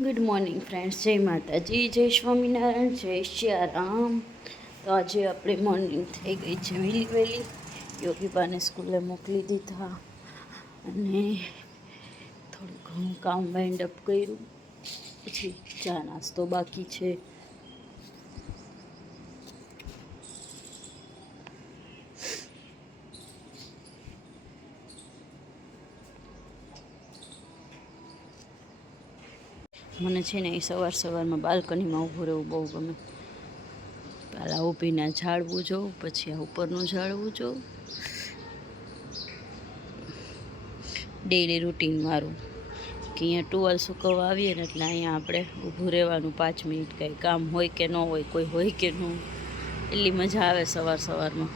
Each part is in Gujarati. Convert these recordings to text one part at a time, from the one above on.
ગુડ મોર્નિંગ ફ્રેન્ડ્સ જય માતાજી જય સ્વામિનારાયણ જય શ્યારામ તો આજે આપણે મોર્નિંગ થઈ ગઈ છે, વહેલી વહેલી. યોગીબાને સ્કૂલે મોકલી દીધા. અને થોડું ઘણું કામ વાઇન્ડ અપ કર્યું. પછી ચા નાસ્તો બાકી છે. મને છે ને એ સવાર સવારમાં બાલ્કનીમાં ઊભું રહેવું બહુ ગમે. પહેલાં ઊભીને ઝાડવું જોઉં, પછી આ ઉપરનું ઝાડવું જોઉં. ડેઈલી રૂટીન મારું. કે અહીંયા ટુવાલ સુકવવા આવીએ ને એટલે અહીંયા આપણે ઊભું રહેવાનું પાંચ મિનિટ કંઈ કામ હોય કે ન હોય, કોઈ હોય કે ન હોય. એટલી મજા આવે સવાર સવારમાં.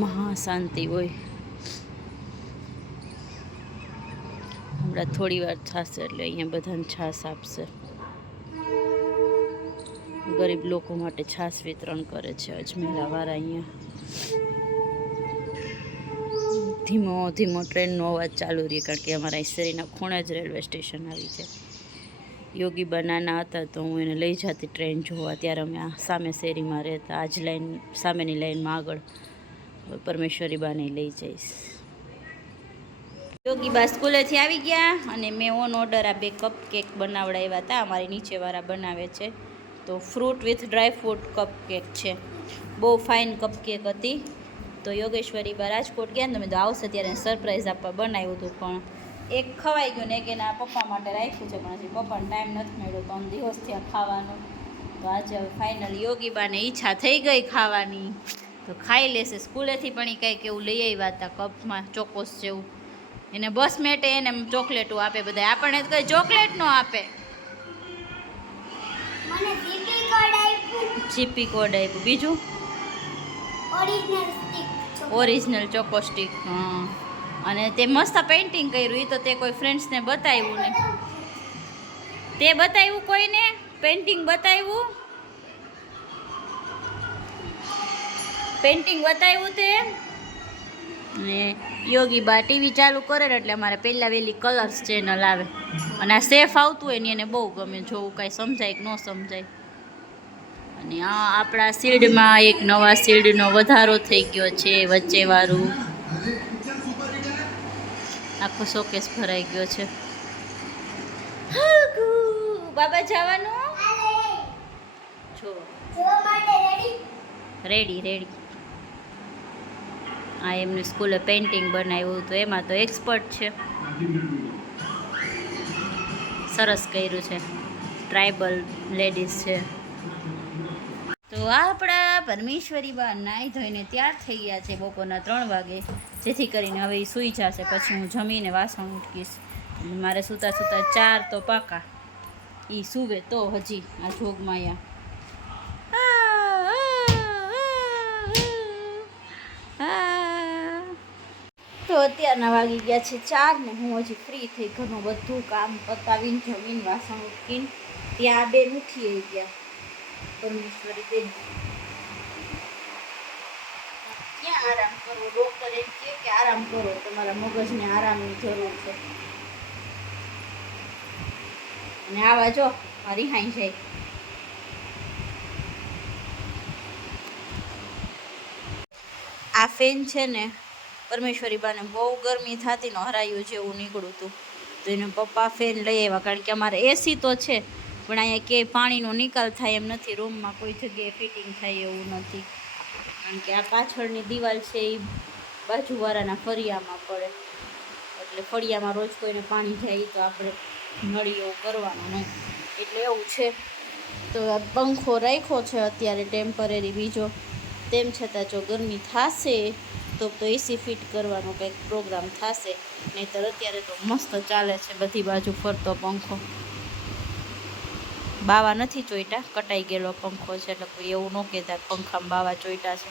મહા શાંતિ હોય. હમણાં થોડી વાર થશે એટલે અહીંયા બધાને છાશ આપશે. ગરીબ લોકો માટે છાશ વિતરણ કરે છે અજમેરાવાળા અહીંયા. ધીમો ધીમો ટ્રેનનો અવાજ ચાલુ રહી કારણ કે અમારા ઈસરીના ખૂણે જ રેલવે સ્ટેશન આવી છે. યોગી બનાના હતા તો હું એને લઈ જતી ટ્રેન જોવા. ત્યારે અમે આ સામે શેરીમાં રહેતા. આજ લાઈન, સામેની લાઈનમાં આગળ પરમેશ્વરી બાને લઈ જઈશ. યોગી બા સ્કૂલેથી આવી ગયા અને મેં ઓન ઓર્ડર આ બે કપ કેક બનાવડાવ્યા હતા. અમારી નીચેવાળા બનાવે છે. તો fruit with dry fruit cup cake છે. બહુ ફાઇન કપ કેક હતી. તો યોગેશ્વરી બા રાજકોટ ગયા ને તો આવશે ત્યારે સરપ્રાઈઝ આપવા બનાવ્યું હતું પણ એક ખવાઈ ગયું ને એક એના પપ્પા માટે રાખ્યું છે, પણ હજી પપ્પાને ટાઈમ નથી મળ્યો ત્રણ દિવસ થયા ખાવાનું. તો આજે હવે ફાઇનલ યોગી બાને ઈચ્છા થઈ ગઈ ખાવાની. તો ખાઈ લેશે. સ્કૂલેથી પણ એ કંઈક એવું લઈ આવ્યા હતા કપમાં ચોકોસ જેવું. એને બસ મેટે એને ચોકલેટો આપે બધા આપણને કઈ ચોકલેટ નો આપે. ચીપી કોડ આપ્યું. બીજું? ઓરિજિનલ ચોકો. સ્ટીક હા. અને તે મસ્ત પેઇન્ટિંગ કર્યું એ તો તે કોઈ ફ્રેન્ડ્સને બતાવ્યું ને તે બતાવ્યું કોઈને? પેઇન્ટિંગ બતાવ્યું? પેઇન્ટિંગ બતાવ્યું તે? ને યોગી બા ટીવી ચાલુ કરે ને એટલે અમારે પહેલાં વહેલી કલર્સ ચેનલ આવે. અને આ સેફ આવતું હોય ને એને બહુ ગમે જોવું કાંઈ સમજાય કે ન સમજાય. અને આ આપણા શિલ્ડમાં એક નવા શિલ્ડનો વધારો થઈ ગયો છે વચ્ચેવાળું. આખો શોકેસ ભરાઈ ગયો છે. બાબા જવાનું? જો રેડી રેડી આ એમની સ્કૂલે પેઇન્ટિંગ બનાવ્યું તો એમાં તો એક્સપર્ટ છે. સરસ કર્યું છે. ટ્રાઇબલ લેડીઝ છે. તો આપણા પરમેશ્વરી બા નાહી ધોઈને તૈયાર થઈ ગયા છે બપોરના ત્રણ વાગે. જેથી કરીને હવે એ સૂઈ જશે. પછી હું જમીને વાસણ ઉટકીશ. મારે સૂતા સૂતા ચાર તો પાકા. એ સૂવે તો હજી આ જોગમાયા. અત્યારના વાગી ગયા છે ચાર ને હું હજી ફ્રી થઈ ઘરનું બધું કામ પતાવીને જમીન વાસણ ઉટકીને ત્યાં બે ઉઠી આવી ગયા. પરમેશ્વરી બેન ક્યાં આરામ કરવો ડોક્ટર એમ કહે કે આરામ કરો, તમારા મગજને આરામની જરૂર છે. અને આવા જો, મારી હાઈ જાય. આ ફેન છે ને પરમેશ્વરી બાને બહુ ગરમી થતી ને હરાયું જેવું નીકળું હતું તો એને પપ્પા ફેન લઈ આવ્યા કારણ કે અમારે એસી તો છે, પણ અહીંયા ક્યાંય પાણીનો નિકાલ થાય એમ નથી, રૂમમાં કોઈ જગ્યાએ ફિટિંગ થાય એવું નથી. કારણ કે આ પાછળની દિવાલ છે એ બાજુવાળાના ફળિયામાં પડે. એટલે ફળિયામાં રોજ કોઈને પાણી જાય તો આપણે નળીઓ કરવાનું નહીં. એટલે એવું છે. તો પંખો રાખ્યો છે અત્યારે ટેમ્પરરી બીજો. તેમ છતાં જો ગરમી થશે તો તો એસી ફિટ કરવાનો કંઈક પ્રોગ્રામ થશે, નહીંતર અત્યારે તો મસ્ત ચાલે છે બધી બાજુ ફરતો પંખો. બાવા નથી ચોઈટા કટાઈ ગયેલો પંખો છે એટલે કોઈ એવું ન કહેતા પંખામાં બાવા ચોઈટા છે.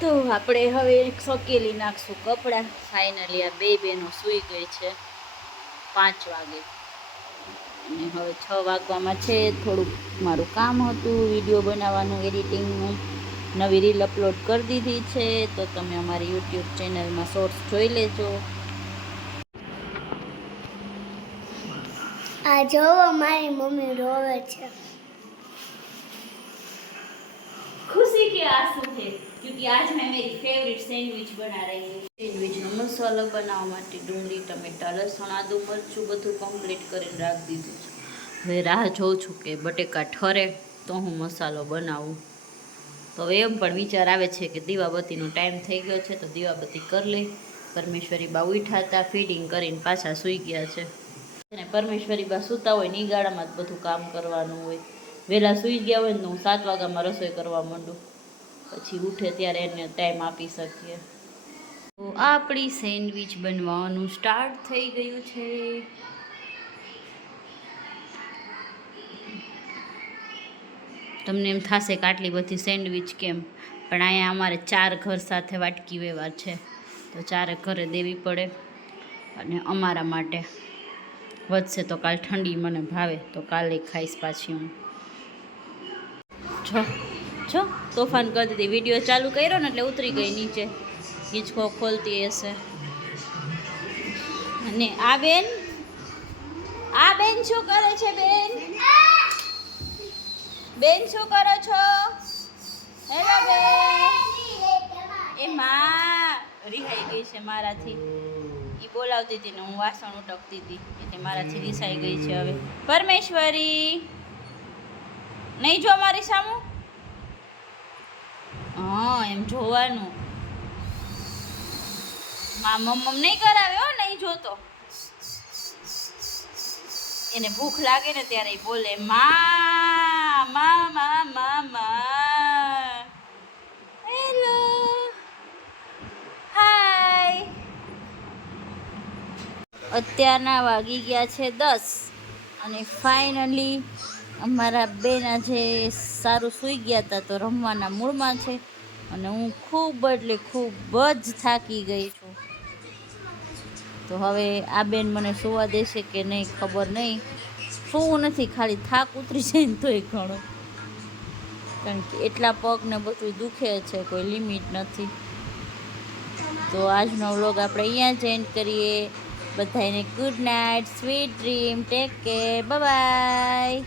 તો આપણે હવે સકેલી નાખશું કપડાં. ફાઇનલી આ બે બહેનો સૂઈ ગઈ છે પાંચ વાગે. અને હવે છ વાગવામાં છે, થોડુંક મારું કામ હતું, વીડિયો બનાવવાનું એડિટિંગનું નવી રીલ અપલોડ કરી દીધી છે તો તમે અમારી યુટ્યુબ ચેનલમાં શોર્ટ્સ જોઈ લેજો આ જોવો મારી મમ્મી રોવે છે खुशी के आंसू थे क्योंकि आज मैं मेरी फेवरेट सैंडविच बना रही हूँ સેન્ડવિચનો મસાલો બનાવવા માટે ડુંગળી ટમેટા લસણ આદુ મરચું બધું કમ્પ્લીટ કરીને રાખી દીધું છે હવે રાહ જોઉં છું કે બટેકા ઠરે તો હું મસાલો બનાવું તો હવે એમ પણ વિચાર આવે છે કે દીવાબત્તીનો ટાઈમ થઈ ગયો છે, તો દીવાબત્તી કરી લઈ પરમેશ્વરી બા ઉઠા હતા ફીડિંગ કરીને પાછા સૂઈ ગયા છે. અને પરમેશ્વરી બા સૂતા હોય ને એ ગાળામાં જ બધું કામ કરવાનું હોય. વહેલા સૂઈ ગયા હોય ને હું સાત વાગ્યામાં રસોઈ કરવા માંડું. પછી ઉઠે ત્યારે એને ટાઈમ આપી શકીએ. તો આપણી સેન્ડવિચ બનવાનું સ્ટાર્ટ થઈ ગયું છે. તમને એમ થશે કે આટલી બધી સેન્ડવિચ કેમ? પણ અહીંયા અમારે ચાર ઘર સાથે વાટકી વ્યવહાર છે. તો ચારે ઘરે દેવી પડે અને અમારા માટે. વધશે તો કાલ ઠંડી મને ભાવે, તો કાલે ખાઈશ પાછી હું. છો છો, તોફાન કરી દીધી. વીડિયો ચાલુ કર્યો ને એટલે ઉતરી ગઈ નીચે. હિંચકો ખોલતી હશે. અને આ બેન આ બેન શું કરે છે બેન? બેન શું કરો છો? હેલો બેન. એ માં રિહાઈ ગઈ છે મારાથી. એ બોલાવતી હતી ને હું વાસણ ઉટકતી હતી એટલે મારાથી રિસાઈ ગઈ છે હવે. પરમેશ્વરી નહીં જો મારી સામું? હા એમ જોવાનું. મા મમ્મ નહીં કરાવે હો નહીં જોતો. એને ભૂખ લાગે ને ત્યારે બોલે મા મા મા મા Hello. Hi. અત્યારના વાગી ગયા છે દસ અને ફાઇનલી અમારા બેન આજે સારું સૂઈ ગયા હતા તો રમવાના મૂળમાં છે અને હું ખૂબ એટલે ખૂબ જ થાકી ગઈ છું તો હવે આ બેન મને સુવા દેશે કે નહીં ખબર નહીં સૂવું નથી, ખાલી થાક ઉતરી જાય ને તોય ઘણો. કારણ કે એટલા પગ ને બધું દુખે છે, કોઈ લિમિટ નથી. તો આજનો વ્લોગ આપણે અહીંયા જ એન્ડ કરીએ. બધાને good night sweet dream take care bye